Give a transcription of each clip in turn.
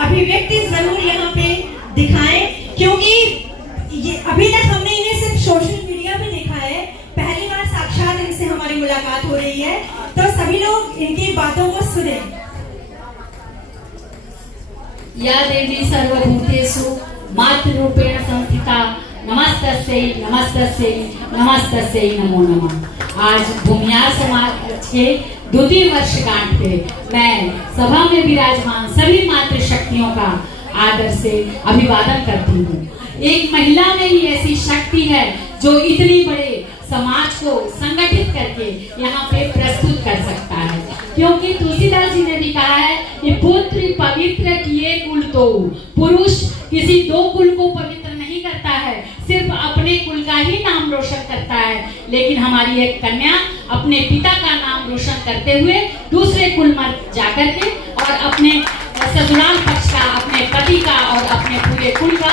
अभिव्यक्ति जरूर यहाँ पे दिखाएं, क्योंकि ये अभी तक हमने इन्हें सिर्फ सोशल मीडिया पे देखा है, पहली बार साक्षात इनसे हमारी मुलाकात हो रही है, तो सभी लोग इनकी बातों को सुने। या देवी सर्वभूतेषु मातृरूपेण संस्थिता नमस्तस्यै नमस्तस्यै नमस्तस्यै नमो नमः। आज भूमिहार समाज के द्वितीय वर्षगांठ पे मैं सभा में विराजमान सभी मातृशक्तियों का आदर से अभिवादन करती हूँ। एक महिला में ही ऐसी शक्ति है जो इतनी बड़े समाज को संगठित करके यहाँ पे प्रस्तुत कर सकता है, क्योंकि तुलसीदास जी ने भी कहा है कि पुत्र पवित्र किए कुल तो, पुरुष किसी दो कुल को पवित्र नहीं करता है, सिर्फ अपने कुल का ही नाम रोशन करता है, लेकिन हमारी एक कन्या अपने पिता का नाम रोशन करते हुए दूसरे कुल में जाकर के और अपने ससुराल पक्ष का, अपने पति का और अपने पूरे कुल का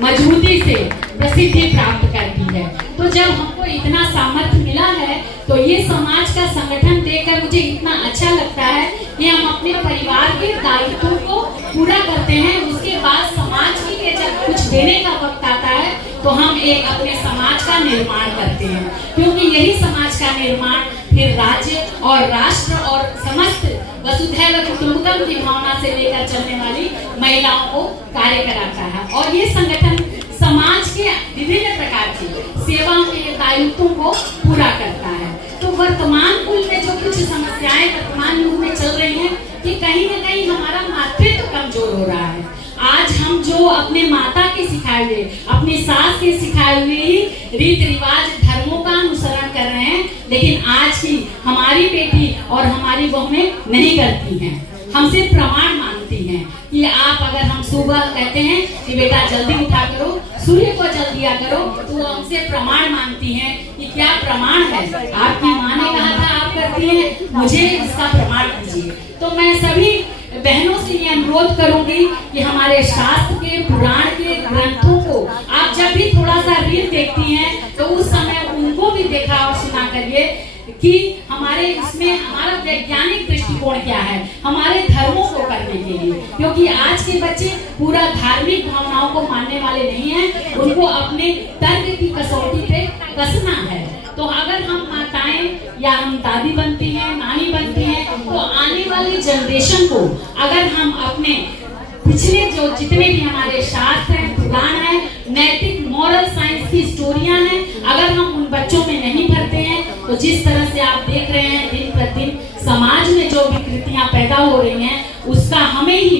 मजबूती से प्रसिद्धि प्राप्त करती है। तो जब हमको इतना सामर्थ्य मिला है तो ये समाज का संगठन देखकर मुझे इतना अच्छा लगता है कि हम अपने परिवार के दायित्वों को पूरा करते हैं, उसके बाद समाज के लिए जब कुछ देने का वक्त आता है तो हम एक अपने समाज का निर्माण करते हैं, क्योंकि यही समाज का निर्माण फिर राज्य और राष्ट्र और समस्त वसुधैव कुटुंबकम की भावना से लेकर चलने वाली महिलाओं को कार्य कराता है। और ये संगठन समाज के विभिन्न प्रकार की सेवाओं के दायित्वों को पूरा करता है। तो वर्तमान कुल में जो कुछ समस्याएं वर्तमान युग में चल रही हैं कि कहीं न कहीं हमारा मातृत्व कमजोर हो रहा है। आज हम जो अपने माता के सिखाए हुए, अपनी सास के सिखाए हुए ही रीति रिवाज धर्मों का अनुसरण कर रहे हैं, लेकिन आज की हमारी बेटी और हमारी बहुएं नहीं करती हैं, हमसे प्रमाण मांगती हैं कि आप अगर हम सुबह कहते हैं कि बेटा जल्दी उठा करो, सूर्य को जल दिया करो, तो वो हमसे प्रमाण मांगती हैं कि क्या प्रमाण है, आपकी माँ ने कहा था आप करती हैं, मुझे इसका प्रमाण दीजिए। तो मैं सभी बहनों से ये अनुरोध करूंगी कि हमारे शास्त्र के, पुराण के ग्रंथों को आप जब भी थोड़ा सा रील देखती हैं तो उस समय उनको भी देखा और सुना करिए कि हमारे इसमें हमारा वैज्ञानिक दृष्टिकोण क्या है हमारे धर्मों को करने के लिए, क्योंकि आज के बच्चे पूरा धार्मिक भावनाओं को मानने वाले नहीं हैं, उनको अपने तर्क की कसौटी पे कसना है। तो अगर हम माताएं या हम दादी बनती हैं, नानी बनती हैं, तो आने वाली जनरेशन को अगर हम अपने पिछले जो जितने भी हमारे शास्त्र हैं, पुराण है, नैतिक मॉरल साइंस की स्टोरियां हैं, अगर हम उन बच्चों में नहीं भरते हैं तो जिस तरह से आप देख रहे हैं दिन प्रतिदिन समाज में जो विकृतियां पैदा हो रही हैं उसका हमें ही